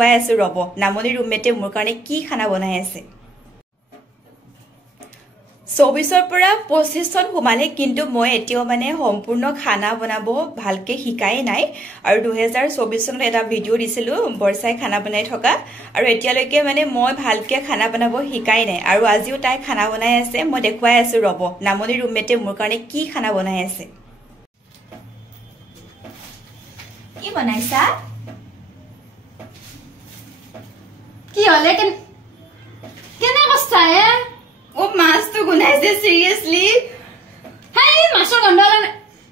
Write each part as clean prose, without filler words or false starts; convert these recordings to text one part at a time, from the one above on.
দেখুৱাই আছো ৰব নামনি ৰুমমেটে মোৰ কাৰণে কি খানা বনাই আছে 24 পৰা 25 চন সোমালে কিন্তু মই এতিয়াও মানে সম্পূৰ্ণ খানা বনাব ভালকে শিকাই নাই আৰু 2024 চনত এটা ভিডিও দিছিলো বৰসাই খানা বনাই থকা আৰু এতিয়ালৈকে মানে মই ভালকে খানা বনাব শিকাই নাই আৰু আজিও তাই খানা বনাই আছে মই দেখুৱাই আছো ৰব নামনি ৰুমমেটে মোৰ কাৰণে কি খানা বনাই আছে কি বনাইছা কি হলে কেনে কষ্ট ও মাছ তো গুনাইছে সিরিয়াসলি হাই মাছৰ গন্ধ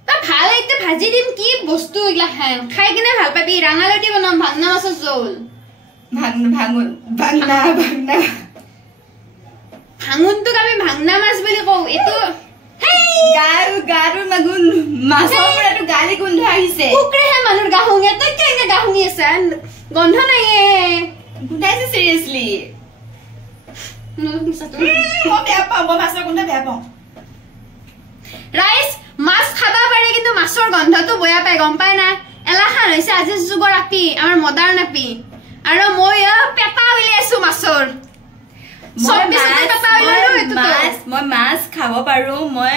তা ভাল এইতে ভাজি দিম কি বস্তু ইগলা খাই কিনে ভাল পাবি ৰাঙালতি বনাম ভাঙনা মাছৰ জোল ভাঙুনটো আমি ভাঙনা মাছ বুলি কও এটো হেই গাৰু মাগুন মাছৰ পৰাটো গালি গন্ধ আহিছে কুকৰেহে মানুহৰ গাহুঙে তই কেনে গাহুঙি আছে গন্ধ নাই গুনাইছে সিৰিয়াসলি ৰাইস মাছ খাবা পাৰে কিন্তু মাছৰ গন্ধটো বয়া পায় গম পায় না এলাখান হৈছে আজি যুগৰ আপি আমাৰ মডাৰ্ণ আপি আৰু মই পেপা উলিয়াইছো মাছৰ মই মাছ খাব পাৰো মই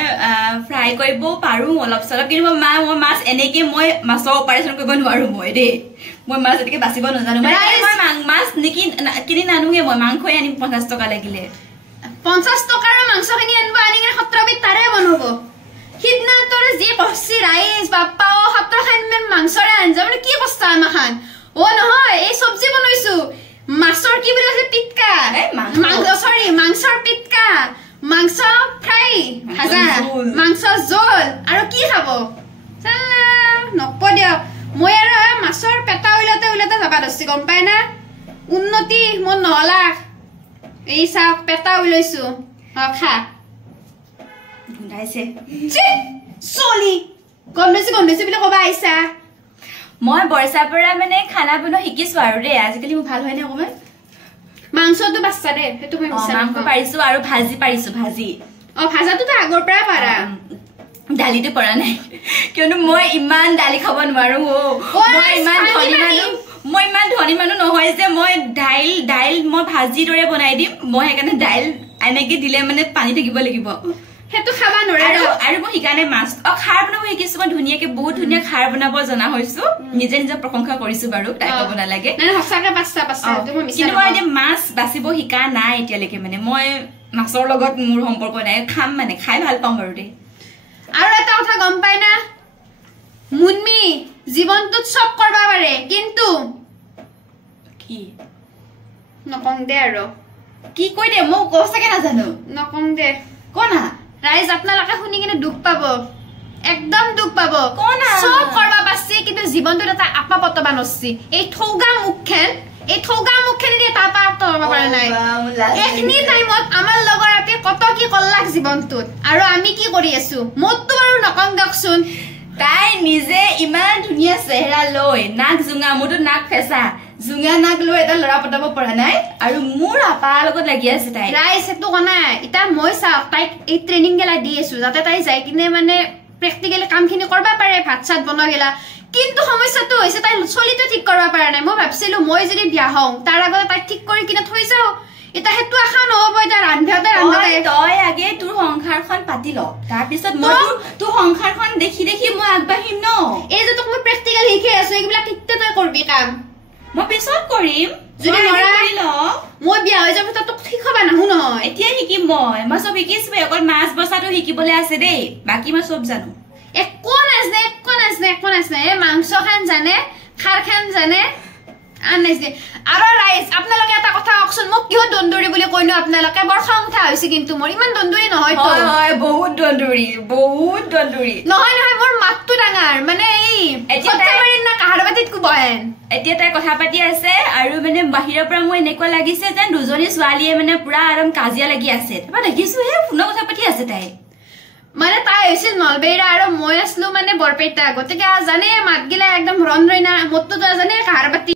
ফ্ৰাই কৰিব পাৰো অলপ চলপ কিন্তু মই মাছ এনেকে মই মাছৰ অপাৰেচন কৰিব নোৱাৰো মই দেই মই মাছ এটাকে বাচিব নাজানো মই মাছ নিকি কিনি নানুগে মই মাংসই আনিম 50 টকা লাগিলে 50 টকাৰ মাংসখিনি আনব আনি কিনে 17 বিত তাৰে বনাব হিদনা তোৰ যি কছি ৰাইস বাপ্পা 17 খান মাংসৰে আনজা মানে কি কষ্ট আমাখান ও নহয় এই সবজি বনাইছো মাছৰ কি বুলি কৈছে পিটকা মাংসৰ পিটকা মাংস ফ্ৰাই ভাজা মাংস জোল আৰু কি খাব চালা নপ দিও মই আৰু মাছৰ পেটা উলাতে যাবা দছি গম পায় না উন্নতি মন নহলা এই সাপ পেটা উলাইছো খা গুন্ধাইছে চলি গন্ধছি বুলি কবা আইছা মই বৰসাৰ পৰা মানে খানা বনোৱা শিকিছো আৰু ৰে আজিকালি মই ভাল হয় না অকমান মাংসটো বাচ্চা ৰে হেতু মই মিছা মাংস পাৰিছো আৰু ভাজি পাৰিছো ভাজি ভাজাটো তো আগৰ পৰা পাৰা দালিটো পৰা নাই কিয়নো মই ইমান দালি খাব নোৱাৰো মই ইমান ধনী মানুহ নহয় যে মই দাইল মই ভাজি দৰে বনাই দিম মই সেইকাৰণে দাইল এনেকে দিলে মানে পানী থাকিব লাগিব হেতু খাবা নোৱাৰো আৰু মই হিকানে মাছ খাৰ বনাব শিকিছো মই ধুনিয়াকে বহুত ধুনিয়া খাৰ বনাব জনা হৈছো নিজে প্ৰশংসা কৰিছো বাৰু তাই কব না লাগে না হসাকে পাস্তা তুমি মিছা কিন্তু মই যে মাছ বাচিব শিকা নাই এতিয়ালৈকে মানে মই মাছৰ লগত মোৰ সম্পৰ্ক নাই খাম মানে খাই ভাল পাম বাৰু দে আৰু এটা কথা গম পাই না মুনমি জীৱনটোত সব কৰবা পাৰে কিন্তু কি নকং দে আৰু কি কই দে মই কোছাকে না জানো নকং দে কোনা রাইজ আপনালোকে শুনি কিনে দুখ পাব একদম দুখ পাব কোনা সব কৰবা পাছি কিন্তু জীৱনটোত এটা আপা পতবা নছি এই ঠৌগা মুখখন দি তাপা পতবা পাৰা নাই এখিনি টাইমত আমাৰ লগৰ আপে কত কি কল্লাক জীৱনটোত আৰু আমি কি কৰি আছো মতটো আৰু নকং দকচোন তাই নিজে ইমান ধুনিয়া চেহাৰা লৈ নাক জুঙা মোটো নাক ফেসা জুঙা নাক লৈ এটা লৰা পটাব পৰা নাই আৰু মোৰ আপা লগত লাগি আছে তাই ৰাইস এটো কনা ইটা মই চাওক তাই এই ট্ৰেনিং গেলা দি আছো যাতে তাই যাই কিনে মানে প্ৰেক্টিক্যালি কামখিনি কৰবা পাৰে ভাত চাত বনোৱা গেলা কিন্তু সমস্যাটো হৈছে তাই চলিটো ঠিক কৰবা পাৰা নাই মই ভাবছিলো মই যদি বিয়া হওঁ তাৰ আগতে তাই ঠিক কৰি কিনে থৈ যাও এটা হেতু আশা নহব এটা ৰান্ধাতে তই আগে তোৰ সংসাৰখন পাতি ল তাৰ পিছত মই তোৰ সংসাৰখন দেখি মই আগবাঢ়িম ন এই যে তোক মই প্ৰেক্টিক্যাল শিকাই আছো এইবিলাক কিতে তই কৰবি কাম মই পিছত কৰিম যদি নৰা মই বিয়া হৈ যাব তোক ঠিক হবা নাহু নহয় এতিয়া শিকিম মই সব শিকিছো অকল মাছ বসাটো শিকিবলৈ আছে দেই বাকি মই সব জানো একো নাজনে এই মাংস খান জানে খাৰ খান জানে আনাইছে আৰু ৰাইস আপোনালোকে এটা কথা কওকচোন মোক কিয় দন্দুৰি বুলি কইনো আপোনালোকে বৰ খং উঠা হৈছে কিন্তু মোৰ ইমান দন্দুৰি নহয় তো হয় বহুত দন্দুৰি নহয় মোৰ মাতটো ডাঙৰ মানে এই এতিয়াবাৰি না কাহাৰবাতিত কো বহেন এতিয়া তাই কথা পাতি আছে আৰু মানে বাহিৰৰ পৰা মই এনেকুৱা লাগিছে যেন দুজনী ছোৱালীয়ে মানে পুৰা আৰাম কাজিয়া লাগি আছে তবা দেখিছো হে ফোনৰ কথা পাতি আছে তাই মানে তাই হৈছিল নলবেইৰা আৰু মই আসলো মানে বৰপেটা গতিকে জানে মাত গিলা একদম ৰন ৰইনা মতটো জানে কাহাৰবাতি